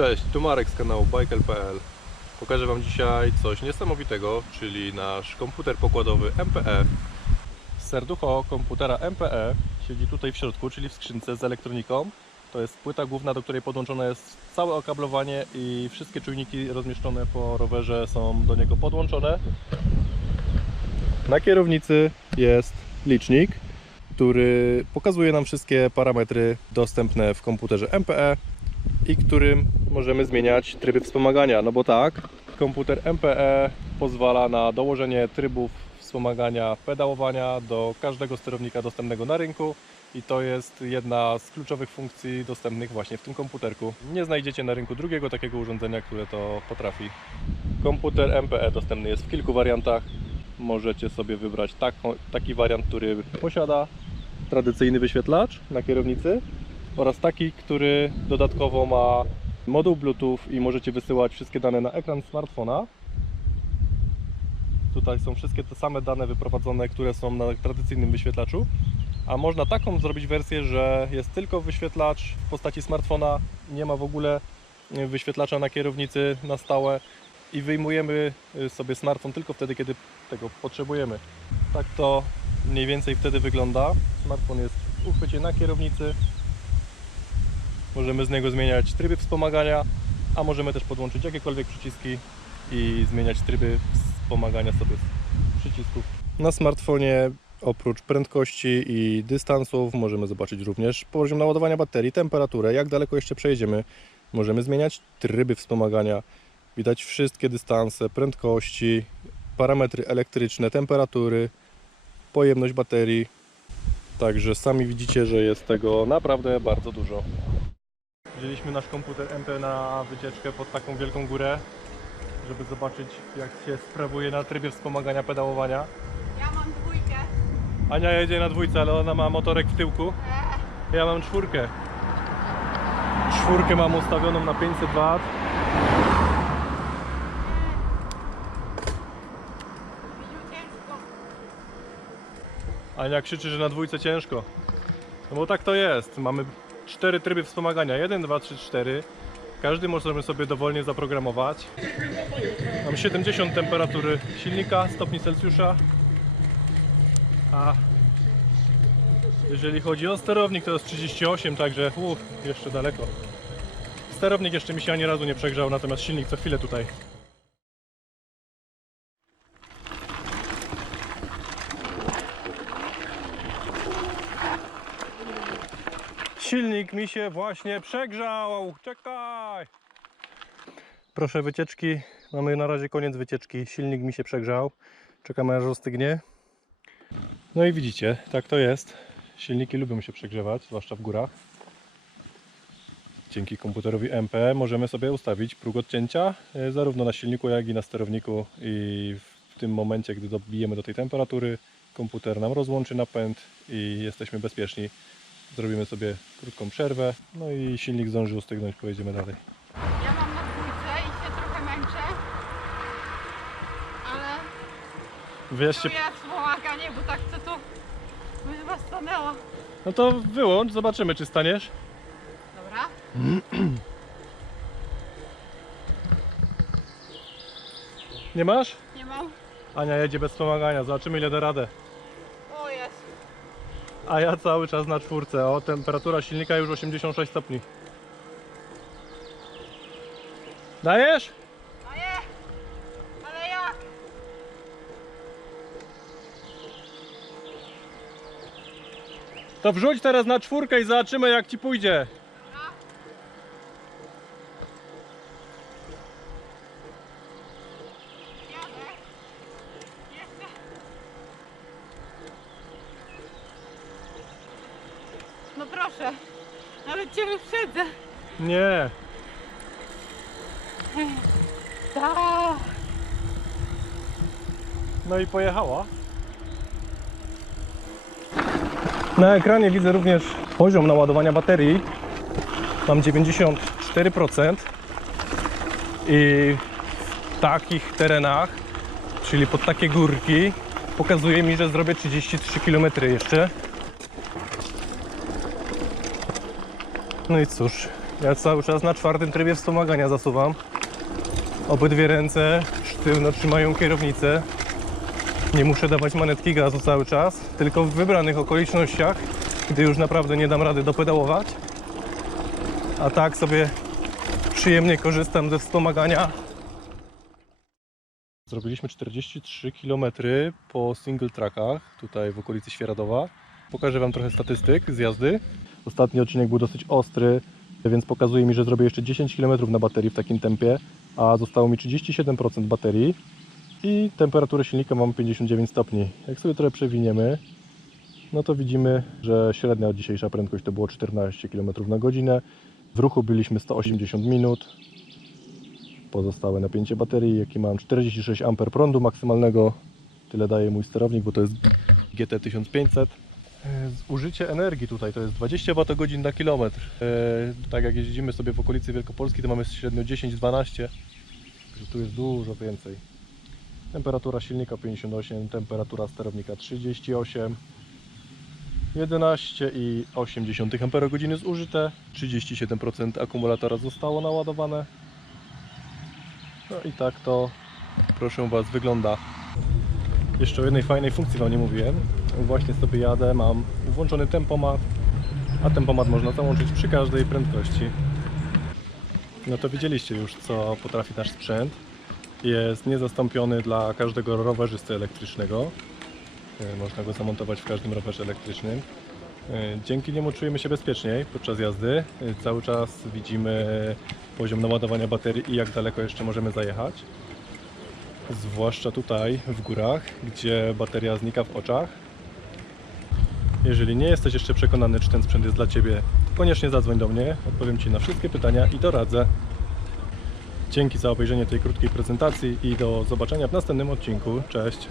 Cześć, tu Marek z kanału Bajkel.pl. Pokażę Wam dzisiaj coś niesamowitego, czyli nasz komputer pokładowy MPE. Serducho komputera MPE siedzi tutaj w środku, czyli w skrzynce z elektroniką. To jest płyta główna, do której podłączone jest całe okablowanie i wszystkie czujniki rozmieszczone po rowerze są do niego podłączone. Na kierownicy jest licznik, który pokazuje nam wszystkie parametry dostępne w komputerze MPE i którym możemy zmieniać tryby wspomagania. No bo tak, komputer MPE pozwala na dołożenie trybów wspomagania pedałowania do każdego sterownika dostępnego na rynku i to jest jedna z kluczowych funkcji dostępnych właśnie w tym komputerku. Nie znajdziecie na rynku drugiego takiego urządzenia, które to potrafi. Komputer MPE dostępny jest w kilku wariantach. Możecie sobie wybrać taki wariant, który posiada tradycyjny wyświetlacz na kierownicy oraz taki, który dodatkowo ma moduł Bluetooth i możecie wysyłać wszystkie dane na ekran smartfona. Tutaj są wszystkie te same dane wyprowadzone, które są na tradycyjnym wyświetlaczu, a można taką zrobić wersję, że jest tylko wyświetlacz w postaci smartfona, nie ma w ogóle wyświetlacza na kierownicy na stałe i wyjmujemy sobie smartfon tylko wtedy, kiedy tego potrzebujemy. Tak to mniej więcej wtedy wygląda. Smartfon jest w uchwycie na kierownicy. Możemy z niego zmieniać tryby wspomagania, a możemy też podłączyć jakiekolwiek przyciski i zmieniać tryby wspomagania sobie z przycisków. Na smartfonie oprócz prędkości i dystansów możemy zobaczyć również poziom naładowania baterii, temperaturę, jak daleko jeszcze przejedziemy. Możemy zmieniać tryby wspomagania. Widać wszystkie dystanse, prędkości, parametry elektryczne, temperatury, pojemność baterii. Także sami widzicie, że jest tego naprawdę bardzo dużo. Wzięliśmy nasz komputer MP na wycieczkę pod taką wielką górę, żeby zobaczyć, jak się sprawuje na trybie wspomagania pedałowania. Ja mam dwójkę. Ania jedzie na dwójce, ale ona ma motorek w tyłku. Ja mam czwórkę. Czwórkę mam ustawioną na 500 W. Ania krzyczy, że na dwójce ciężko. No bo tak to jest. Mamy 4 tryby wspomagania. 1, 2, 3, 4. Każdy możemy sobie dowolnie zaprogramować. Mam 70 temperatury silnika, stopni Celsjusza. A jeżeli chodzi o sterownik, to jest 38, także jeszcze daleko. Sterownik jeszcze mi się ani razu nie przegrzał, natomiast silnik co chwilę tutaj. Silnik mi się właśnie przegrzał! Czekaj! Proszę wycieczki. Mamy na razie koniec wycieczki. Silnik mi się przegrzał. Czekamy aż ostygnie. No i widzicie, tak to jest. Silniki lubią się przegrzewać, zwłaszcza w górach. Dzięki komputerowi MP możemy sobie ustawić próg odcięcia zarówno na silniku, jak i na sterowniku. I w tym momencie, gdy dobijemy do tej temperatury, komputer nam rozłączy napęd i jesteśmy bezpieczni. Zrobimy sobie krótką przerwę, no i silnik zdąży ustygnąć, pojedziemy dalej. Ja mam na dwójce i się trochę męczę, ale Wiesz się... czuję wspomaganie, bo tak to bym chyba stanęła. No to wyłącz, zobaczymy, czy staniesz. Dobra. Nie masz? Nie mam. Ania jedzie bez wspomagania, zobaczymy, ile da radę. O, jest. A ja cały czas na czwórce. O, temperatura silnika już 86 stopni. Dajesz? A nie! Ale jak? To wrzuć teraz na czwórkę i zobaczymy, jak ci pójdzie. Dobra. Jadę. Jeszcze. No proszę. Nawet cię wyprzedzę. Nie. Tak. No i pojechała. Na ekranie widzę również poziom naładowania baterii. Mam 94% i w takich terenach, czyli pod takie górki, pokazuje mi, że zrobię 33 km jeszcze. No i cóż, Ja cały czas na 4. trybie wspomagania zasuwam. Obydwie ręce sztywno trzymają kierownicę. Nie muszę dawać manetki gazu cały czas, tylko w wybranych okolicznościach, gdy już naprawdę nie dam rady dopedałować. A tak sobie przyjemnie korzystam ze wspomagania. Zrobiliśmy 43 km po single trackach, tutaj w okolicy Świeradowa. Pokażę Wam trochę statystyk z jazdy. Ostatni odcinek był dosyć ostry, więc pokazuje mi, że zrobię jeszcze 10 km na baterii w takim tempie, a zostało mi 37% baterii i temperaturę silnika mam 59 stopni. Jak sobie trochę przewiniemy, no to widzimy, że średnia dzisiejsza prędkość to było 14 km na godzinę. W ruchu byliśmy 180 minut. Pozostałe napięcie baterii, jakie mam, 46 A prądu maksymalnego. Tyle daje mój sterownik, bo to jest GT1500. Zużycie energii tutaj to jest 20 Wh na kilometr. Tak jak jeździmy sobie w okolicy Wielkopolski, to mamy średnio 10-12. Tu jest dużo więcej. Temperatura silnika 58, temperatura sterownika 38. 11,8 Ah zużyte, 37% akumulatora zostało naładowane. No i tak to, proszę Was, wygląda. Jeszcze o jednej fajnej funkcji Wam nie mówiłem. Właśnie sobie jadę, mam włączony tempomat, a tempomat można załączyć przy każdej prędkości. No to widzieliście już, co potrafi nasz sprzęt. Jest niezastąpiony dla każdego rowerzysty elektrycznego. Można go zamontować w każdym rowerze elektrycznym. Dzięki niemu czujemy się bezpieczniej podczas jazdy. Cały czas widzimy poziom naładowania baterii i jak daleko jeszcze możemy zajechać. Zwłaszcza tutaj w górach, gdzie bateria znika w oczach. Jeżeli nie jesteś jeszcze przekonany, czy ten sprzęt jest dla Ciebie, to koniecznie zadzwoń do mnie. Odpowiem Ci na wszystkie pytania i doradzę. Dzięki za obejrzenie tej krótkiej prezentacji i do zobaczenia w następnym odcinku. Cześć!